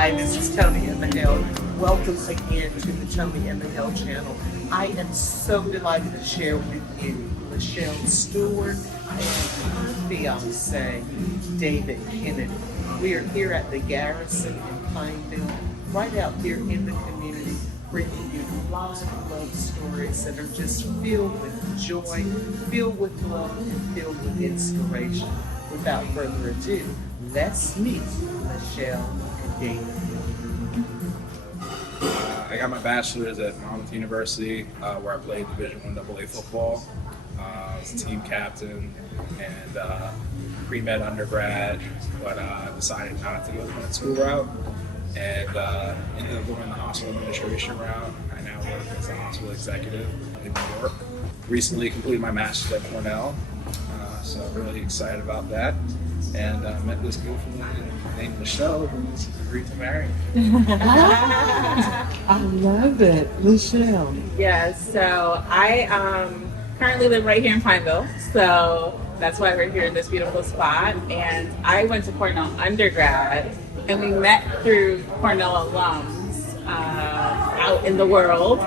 Hi, this is Toni Emehel. Welcome again to the Toni Emehel channel. I am so delighted to share with you Laschelle Stewart and her fiancé, David Kennedy. We are here at the Garrison in Pineville, right out here in the community, bringing you lots of love stories that are just filled with joy, filled with love, and filled with inspiration. Without further ado, let's meet Laschelle and David. I got my bachelor's at Monmouth University, where I played Division I AA football. I was team captain and pre-med undergrad, but decided not to go the med school route and ended up going the hospital administration route. I now work as a hospital executive in New York. Recently completed my master's at Cornell, so I'm really excited about that. And met this beautiful woman named Laschelle, who's agreed to marry me. I love it, Laschelle. Yes, so I currently live right here in Pineville, so that's why we're here in this beautiful spot. And I went to Cornell undergrad, and we met through Cornell alums out in the world.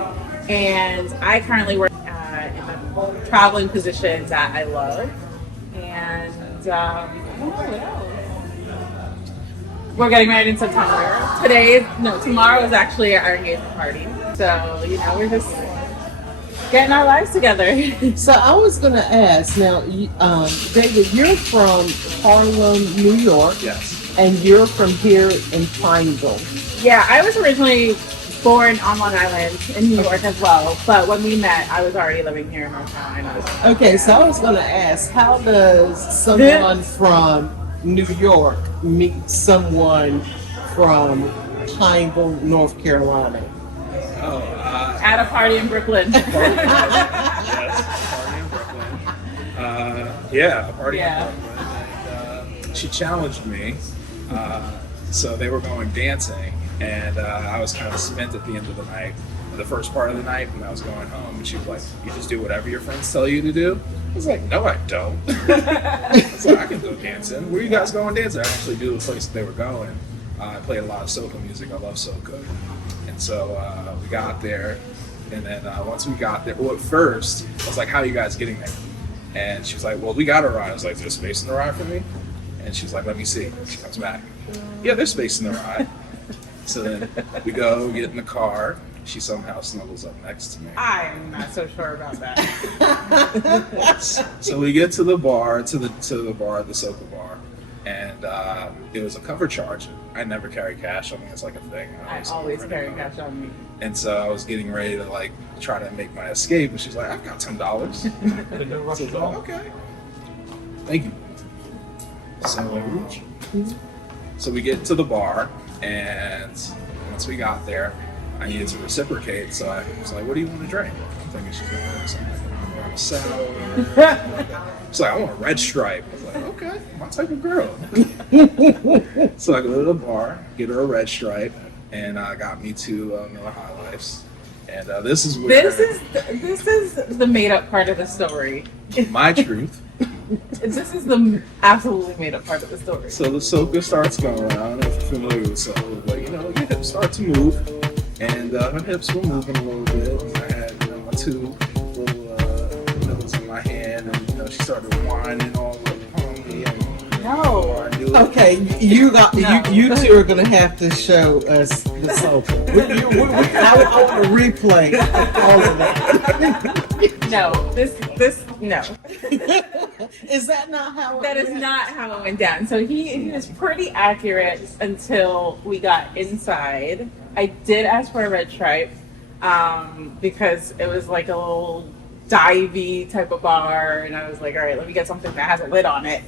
And I currently work in the traveling positions that I love. And I don't know what else. We're getting married in September. Tomorrow is actually our engagement party. So, we're just getting our lives together. So I was going to ask, now, David, you're from Harlem, New York. Yes. And you're from here in Pineville. Yeah, I was originally born on Long Island in New York as well. But when we met, I was already living here in North Carolina. Okay, so I was going to ask, how does someone from New York meet someone from Pineville, North Carolina? At a party in Brooklyn. Yes, a party in Brooklyn. A party in Brooklyn. And, she challenged me. So they were going dancing, and I was kind of spent at the end of the night. The first part of the night when I was going home, and she was like, "You just do whatever your friends tell you to do?" I was like, "No, I don't." I was like, "I can go dancing. Where you guys going dancing?" I actually knew the place that they were going. I played a lot of soca music. I love soca. And so we got there, and then once we got there, well, at first, I was like, "How are you guys getting there?" And she was like, "Well, we got a ride." I was like, "Is there space in the ride for me?" And she's like, "Let me see." She comes back. "Yeah, there's space in the ride." So then we go, get in the car. She somehow snuggles up next to me. I'm not so sure about that. So we get to the bar, to the bar, the soca bar, and it was a cover charge. I never carry cash on me. It's like a thing. I always carry cash on me. And so I was getting ready to try to make my escape, and she's like, "I've got $10." So I was like, "Okay, thank you." So we get to the bar, and once we got there, I needed to reciprocate. So I was like, "What do you want to drink?" I'm thinking she's going to order something like sour. She's like, "I want a red stripe." I was like, "Okay, my type of girl." So I go to the bar, get her a red stripe, and got me two Miller High Lifes. And this is the made up part of the story. my truth. This is the absolutely made up part of the story. So the soca starts going. I don't know if you're familiar with soca, but your hips start to move, and her hips were moving a little bit. And I had my two little pillows in my hand, and she started whining all upon me. No. Okay, you two are gonna have to show us the sofa. I want to replay all of that. No, no. Is that not how? That is not how it went down. So he was pretty accurate until we got inside. I did ask for a red stripe because it was like a little divey type of bar, and I was like, all right, let me get something that has a lid on it.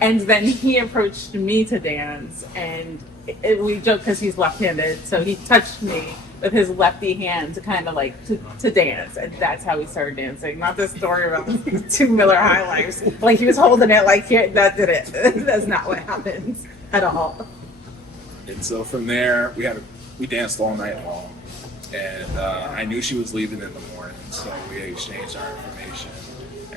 And then he approached me to dance, and we joked because he's left-handed, so he touched me with his lefty hand to kind of to dance, and that's how we started dancing. Not this story about the two Miller High Lifes. Like he was holding it like here. That did it. That's not what happened at all. And so from there, we danced all night long, and I knew she was leaving in the morning, so we exchanged our information.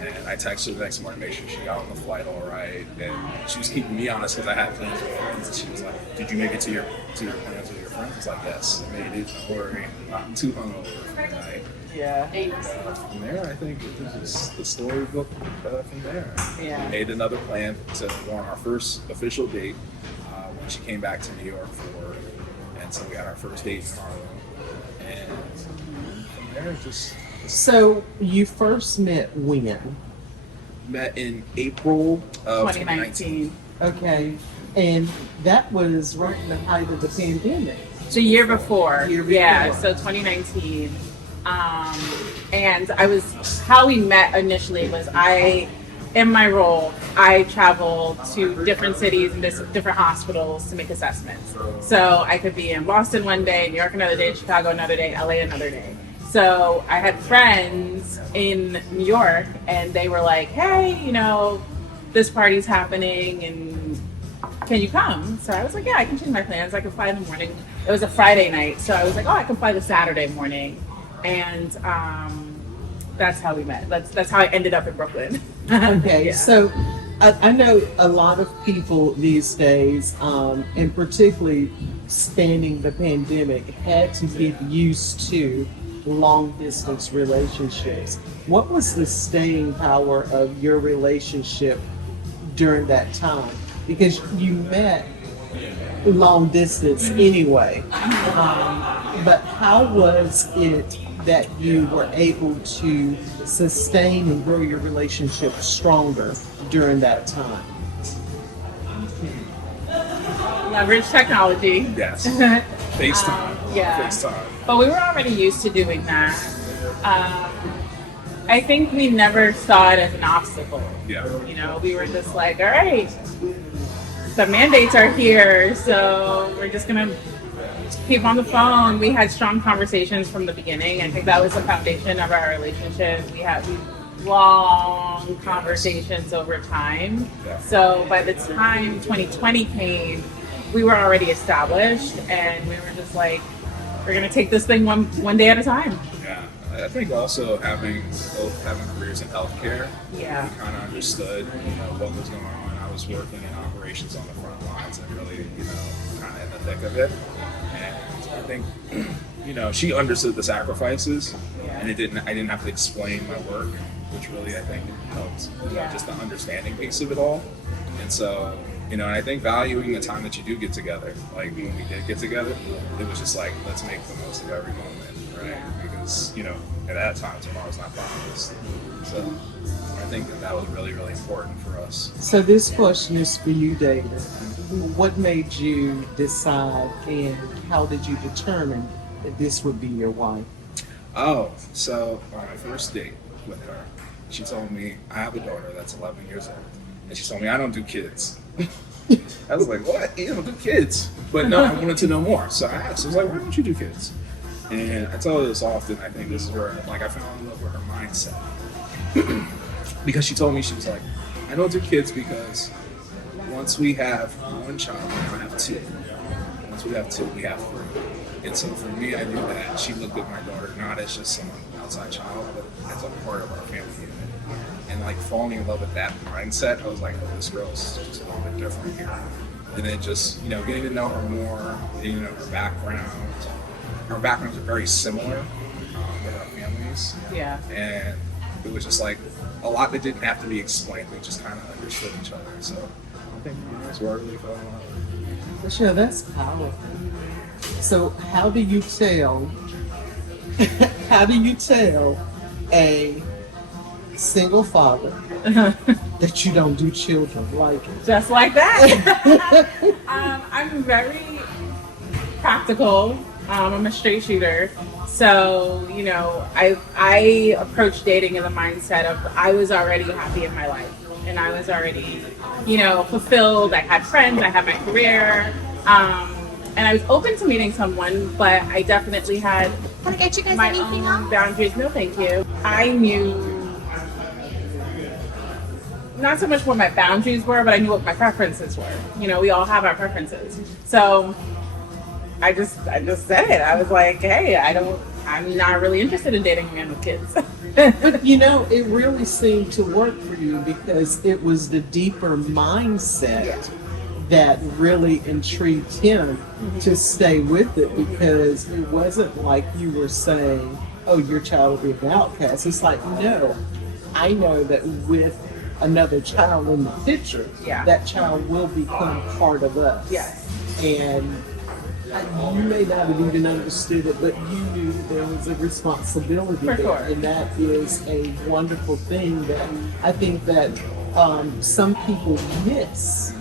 And I texted her the next morning, make sure she got on the flight all right. And she was keeping me honest because I had plans with friends. And she was like, "Did you make it to your plans with your friends?" I was like, "Yes, I made it. Don't worry, I'm too hungover for the night." Yeah. From there, I think it was just the story book from there. Yeah. We made another plan to go on our first official date when she came back to New York for work. And so we had our first date in Harlem. And from there, it just So you first met when? met in April of 2019. 2019. Okay. And that was right in the height of the pandemic. The year before. Year Yeah, before. so 2019. And how we met initially was in my role, I travel to different cities and different hospitals to make assessments. So I could be in Boston one day, New York another day, Chicago another day, LA another day. So I had friends in New York and they were like, "Hey, this party's happening and can you come?" So I was like, "Yeah, I can change my plans. I can fly in the morning." It was a Friday night. So I was like, "Oh, I can fly the Saturday morning." And that's how we met. That's how I ended up in Brooklyn. Okay, Yeah. so I know a lot of people these days, and particularly spanning the pandemic, had to get used to long distance relationships. What was the staying power of your relationship during that time? Because you met long distance anyway, but how was it that you were able to sustain and grow your relationship stronger during that time? Leverage technology. Yes. FaceTime. Yeah. FaceTime. But we were already used to doing that. I think we never saw it as an obstacle. Yeah. We were just like, all right, the mandates are here, so we're just gonna keep on the phone. We had strong conversations from the beginning. I think that was the foundation of our relationship. We had long conversations over time. Yeah. So by the time 2020 came, we were already established, and we were just like, we're gonna take this thing one day at a time. Yeah. I think also having careers in healthcare, Yeah. we kind of understood, what was going on. I was working in operations on the front lines and really, kind of in the thick of it. And I think, she understood the sacrifices, and I didn't have to explain my work, which really I think helped. Yeah. Just the understanding piece of it all. And so, and I think valuing the time that you do get together. Like when we did get together, it was just like, let's make the most of every moment, right? Because, at that time, tomorrow's not promised. So I think that was really, really important for us. So this question is for you, David. What made you decide, and how did you determine that this would be your wife? Oh, so on my first date with her, she told me, I have a daughter that's 11 years old. And she told me, I don't do kids. I was like, what? You don't do kids? But no, I wanted to know more. So I asked, I was like, why don't you do kids? And I tell her this often. I think this is where I fell in love with her mindset. Because she told me, she was like, I don't do kids because once we have one child, we don't have two. Once we have two, we have three. And so for me, I knew that she looked at my daughter not as just some outside child, but as a part of our family unit. And falling in love with that mindset, I was like, oh, this girl's just a little bit different here. And then just, getting to know her more, getting to know her background. Our backgrounds are very similar with our families. Yeah. And it was just like a lot that didn't have to be explained. We just kind of understood each other. So I think that's where I really fell in love. Michelle, that's powerful. So how do you tell a single father that you don't do children? Just like that. I'm very practical. I'm a straight shooter. So, I approached dating in the mindset of I was already happy in my life. And I was already, fulfilled. I had friends, I had my career. And I was open to meeting someone, but I definitely had Can I get you guys my anything own else? boundaries. No, thank you. I knew not so much what my boundaries were, but I knew what my preferences were. We all have our preferences. So I just said it. I was like, hey, I don't I'm not really interested in dating a man with kids. But you know, it really seemed to work for you because it was the deeper mindset that really intrigued him to stay with it, because it wasn't like you were saying, oh, your child will be an outcast. It's like, no, I know that with another child in the picture, that child will become part of us. Yes. And you may not have even understood it, but you knew there was a responsibility For there. sure. And that is a wonderful thing that I think that some people miss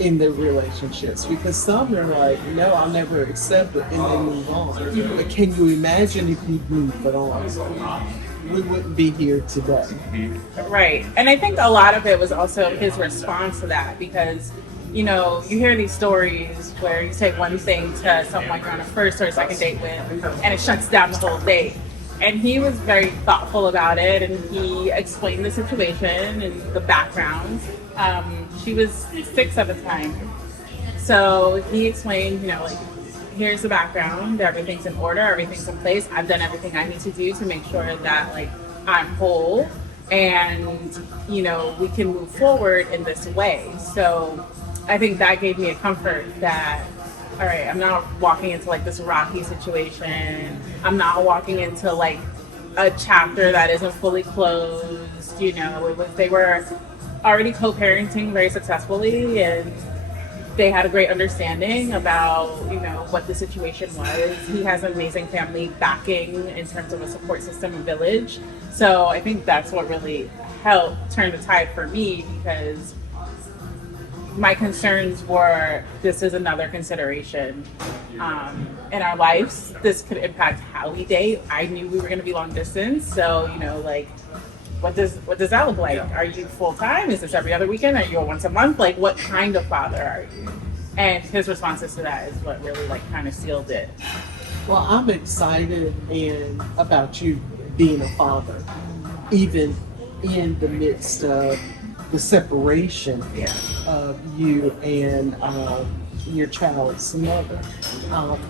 in their relationships, because some are like, no, I'll never accept it, and they move on. But can you imagine if you'd moved on? We wouldn't be here today. Right. And I think a lot of it was also his response to that, because, you know, you hear these stories where you say one thing to someone you're on a first or a second date with, and it shuts down the whole date. And he was very thoughtful about it, and he explained the situation and the background. She was 6 at the time. So he explained, you know, like, here's the background, everything's in order, everything's in place. I've done everything I need to do to make sure that, like, I'm whole and, you know, we can move forward in this way. So I think that gave me a comfort that, all right, I'm not walking into like this rocky situation. I'm not walking into like a chapter that isn't fully closed. You know, they were already co-parenting very successfully, and they had a great understanding about, you know, what the situation was. He has an amazing family backing in terms of a support system and village. So I think that's what really helped turn the tide for me, because my concerns were, this is another consideration in our lives. This could impact how we date. I knew we were going to be long distance, so, you know, like, what does that look like? Are you full time? Is this every other weekend? Are you a once a month? Like, what kind of father are you? And his responses to that is what really like kind of sealed it. Well, I'm excited and about you being a father, even in the midst of the separation of you and your child's mother,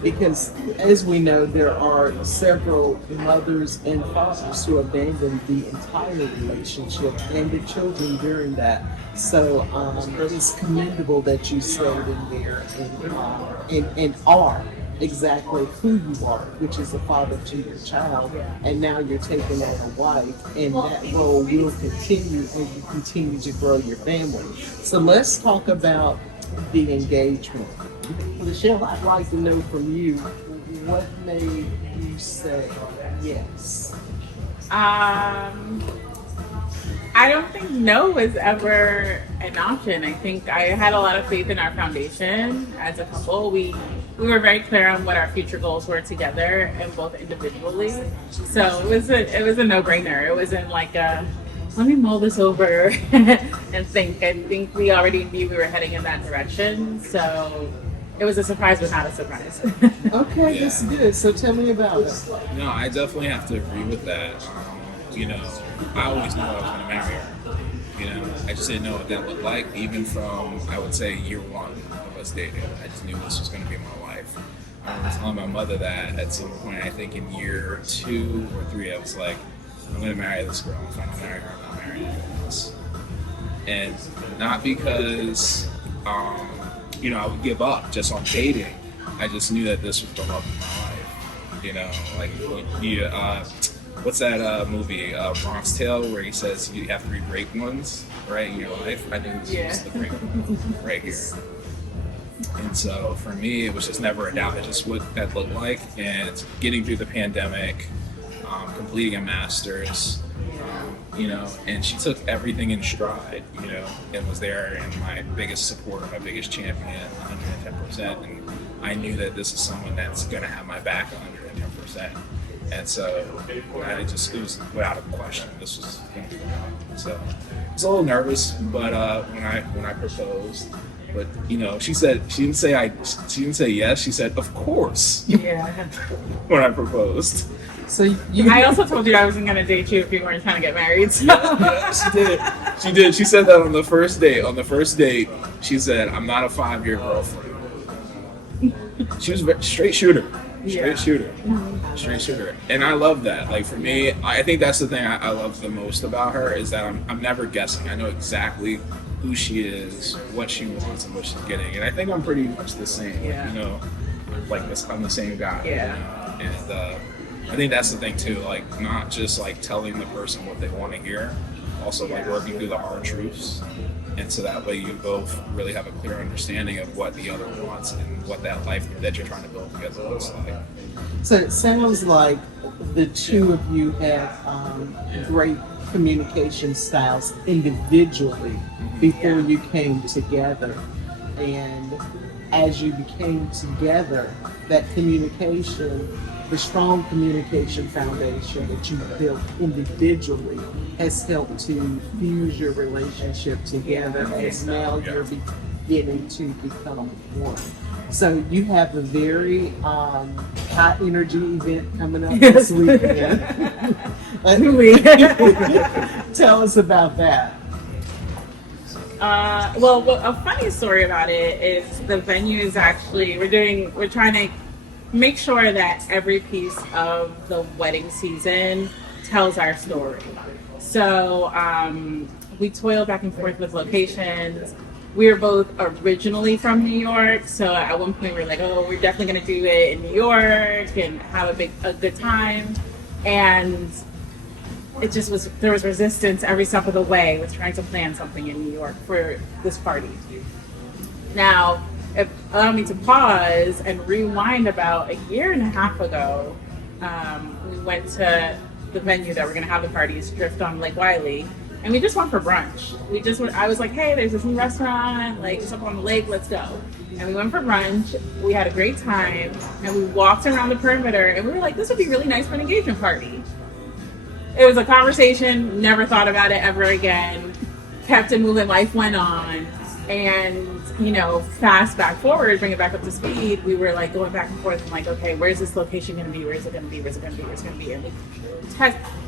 because as we know, there are several mothers and fathers who abandon the entire relationship and the children during that. So it's commendable that you stayed in there and are exactly who you are, which is a father to your child, and now you're taking on a wife, and that role will continue as you continue to grow your family. So let's talk about the engagement. Laschelle, I'd like to know from you, what made you say yes? I don't think no was ever an option. I think I had a lot of faith in our foundation as a couple. We were very clear on what our future goals were together and both individually. So it was a no-brainer. It wasn't like a, let me mull this over and think. I think we already knew we were heading in that direction. So it was a surprise, but not a surprise. Okay, that's good. So tell me about it. No, I definitely have to agree with that. You know, I always knew I was going to marry her. You know, I just didn't know what that looked like, even from, I would say, year one of us dating. I just knew this was going to be my wife. I was telling my mother that at some point, I think in year 2 or 3, I was like, I'm going to marry this girl. If I don't marry her, I'm not marrying anyone else. And not because, you know, I would give up just on dating. I just knew that this was the love of my life. You know, like, what's that movie, Bronx Tale, where he says you have 3 great ones, right, in your life? I think this was the great one right here. And so for me, it was just never a doubt. It's just what that looked like. And getting through the pandemic, completing a master's, you know, and she took everything in stride, you know, and was there and my biggest supporter, my biggest champion, 110%. And I knew that this is someone that's going to have my back 110%. And so it was without a question, this was going to be wrong. So I was a little nervous, but when I proposed, but you know, she didn't say yes. She said, of course. Yeah. When I proposed. So I also told you I wasn't going to date you if you weren't trying to get married. So. Yeah, she did. She did. She said that on the first date. On the first date, she said, I'm not a 5-year girlfriend. She was a straight shooter. Yeah. shooter, straight shooter. And I love that. Like for me, I think that's the thing I love the most about her is that I'm never guessing. I know exactly who she is, what she wants, and what she's getting. And I think I'm pretty much the same. Yeah. Like, you know, like this, I'm the same guy. Yeah. You know? And I think that's the thing too. Like not just like telling the person what they want to hear, also like working through the hard truths. And so that way you both really have a clear understanding of what the other wants and what that life that you're trying to build together looks like. So it sounds like the two of you have great communication styles individually before you came together. And as you became together, that communication, the strong communication foundation that you built individually has helped to fuse your relationship together as now you're beginning to become one. So you have a very high energy event coming up this weekend. Tell us about that. Well, a funny story about it is the venue is actually, we're trying to make sure that every piece of the wedding season tells our story. So we toiled back and forth with locations. We were both originally from New York, so at one point we were like, oh, we're definitely going to do it in New York and have a good time. And it just was, there was resistance every step of the way with trying to plan something in New York for this party. Now, allow me to pause and rewind about a year and a half ago. We went to the venue that we're going to have the parties, Drift on Lake Wiley, and we just went for brunch. I was like, hey, there's this new restaurant, like it's up on the lake, let's go. And we went for brunch, we had a great time, and we walked around the perimeter, and we were like, this would be really nice for an engagement party. It was a conversation, never thought about it ever again, kept it moving, life went on. And, you know, fast back forward, bring it back up to speed, we were like going back and forth and like, okay, where's this location going to be? Where's it going to be? Where's it going to be? Where's it going to be? And we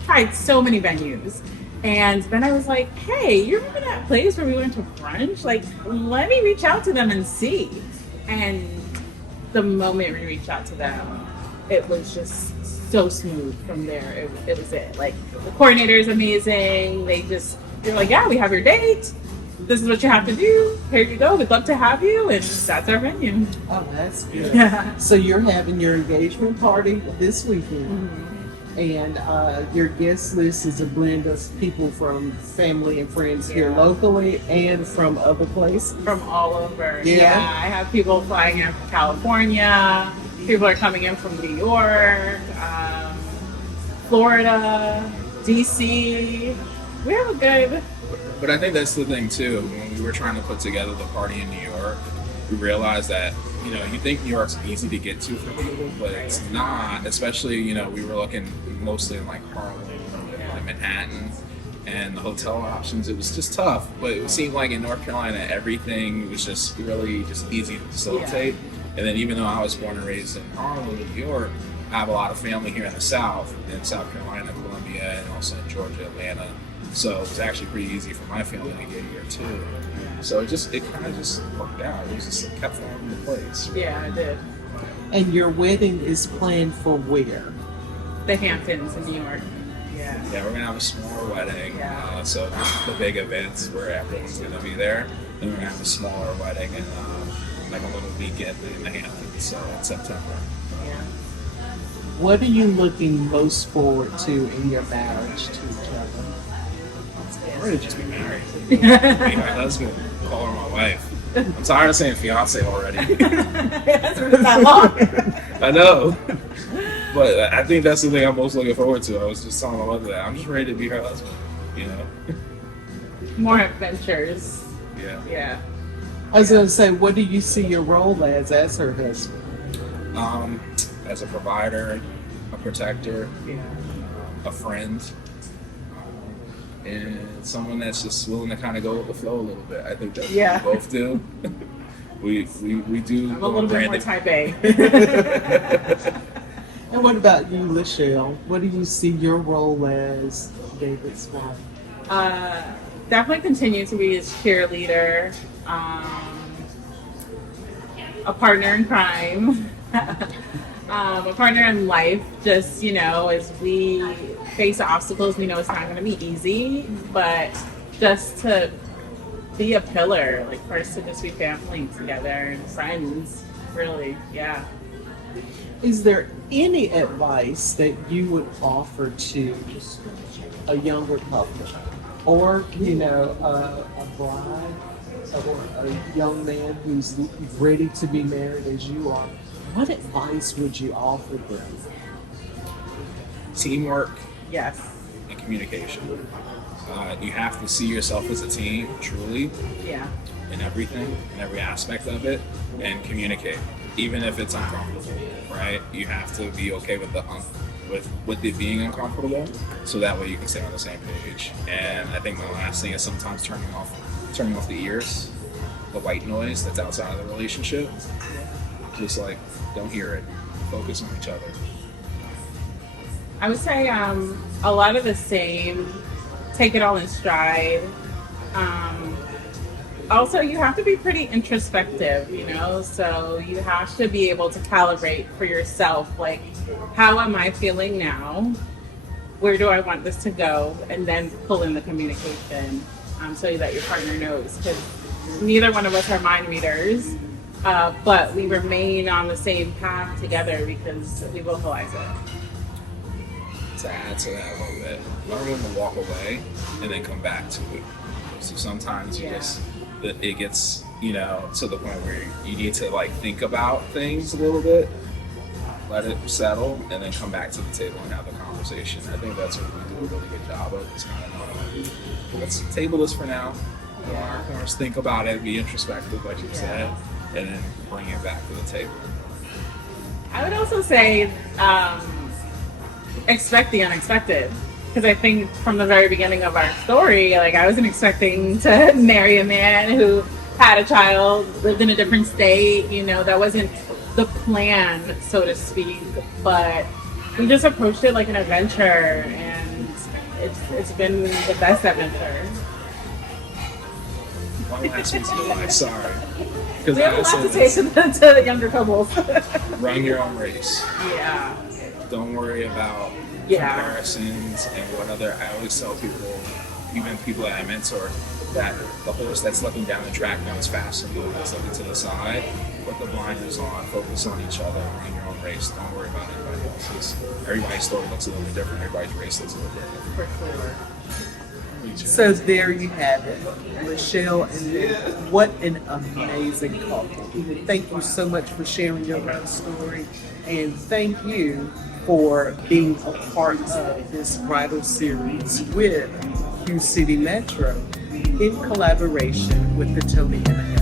tried so many venues. And then I was like, hey, you remember that place where we went to brunch? Like, let me reach out to them and see. And the moment we reached out to them, it was just so smooth from there. It was it. Like, the coordinator is amazing. They're like, yeah, we have your date. This is what you have to do. Here you go. We'd love to have you. And that's our venue. Oh, that's good. Yeah. So you're having your engagement party this weekend. Mm-hmm. And your guest list is a blend of people from family and friends here locally and from other places. From all over. Yeah. I have people flying in from California. People are coming in from New York, Florida, DC. We have a good... But I think that's the thing too. When we were trying to put together the party in New York, we realized that, you know, you think New York's easy to get to for people, but it's not. Especially, you know, we were looking mostly in like Harlem and Manhattan, and the hotel options. It was just tough. But it seemed like in North Carolina, everything was just really just easy to facilitate. And then even though I was born and raised in Harlem, New York, I have a lot of family here in the South, in South Carolina, Columbia, and also in Georgia, Atlanta. So it was actually pretty easy for my family to get here too. So it kind of just worked out. It was just kept falling into place. Yeah, I did. And your wedding is planned for where? The Hamptons in New York. Yeah. Yeah, we're gonna have a smaller wedding. Yeah. So this is the big events where everyone's gonna be there. Then we're gonna have a smaller wedding and like a little weekend in the Hamptons. So in September. Yeah. What are you looking most forward to in your marriage to each other? I'm ready to just be married. Be my husband, call her my wife. I'm tired of saying fiancé already. It's been that long. I know. But I think that's the thing I'm most looking forward to. I was just telling my mother that. I'm just ready to be her husband, you know? More adventures. Yeah. Yeah. I was going to say, what do you see your role as her husband? As a provider, a protector, Yeah. a friend, and someone that's just willing to kind of go with the flow a little bit. I think that's what we both do. we do. I'm a little bit more type A. And what about you, Laschelle? What do you see your role as David's wife? Definitely continue to be his cheerleader, a partner in crime, A partner in life, just, as we face obstacles, we know it's not going to be easy, but just to be a pillar, like for us to just be family together and friends, really, yeah. Is there any advice that you would offer to a younger couple, or a bride or a young man who's ready to be married as you are? What advice would you offer them? Teamwork Yes. and communication. You have to see yourself as a team, truly, Yeah. in everything, in every aspect of it, and communicate, even if it's uncomfortable, right? You have to be okay with with it being uncomfortable, so that way you can stay on the same page. And I think the last thing is sometimes turning off the ears, the white noise that's outside of the relationship. Just like, don't hear it. Focus on each other. I would say a lot of the same. Take it all in stride. Also, you have to be pretty introspective, so you have to be able to calibrate for yourself, like, how am I feeling now? Where do I want this to go? And then pull in the communication so that your partner knows. Because neither one of us are mind readers, but we remain on the same path together because we vocalize it. To add to that a little bit, learn when to walk away and then come back to it. So sometimes it gets, to the point where you need to like think about things a little bit, let it settle, and then come back to the table and have the conversation. I think that's what we do a really good job of. Is kind of let's table this for now. Let's think about it, be introspective, like you said, and then bring it back to the table. I would also say expect the unexpected, because I think from the very beginning of our story, like, I wasn't expecting to marry a man who had a child, lived in a different state. That wasn't the plan, so to speak, but we just approached it like an adventure, and it's been the best adventure. One last piece of advice, sorry. We have a lot to say to the younger couples. Run your own race. Yeah. Don't worry about comparisons and what other. I always tell people, even people that I mentor, that the horse that's looking down the track runs faster than the one that's looking to the side. Put the blinders on, focus on each other, run your own race. Don't worry about anybody else's. Everybody's story looks a little bit different. Everybody's race looks a little different. For sure. So there you have it, Laschelle and Nick. What an amazing couple. Thank you so much for sharing your love story, and thank you for being a part of this bridal series with Q City Metro in collaboration with the Toni Emehel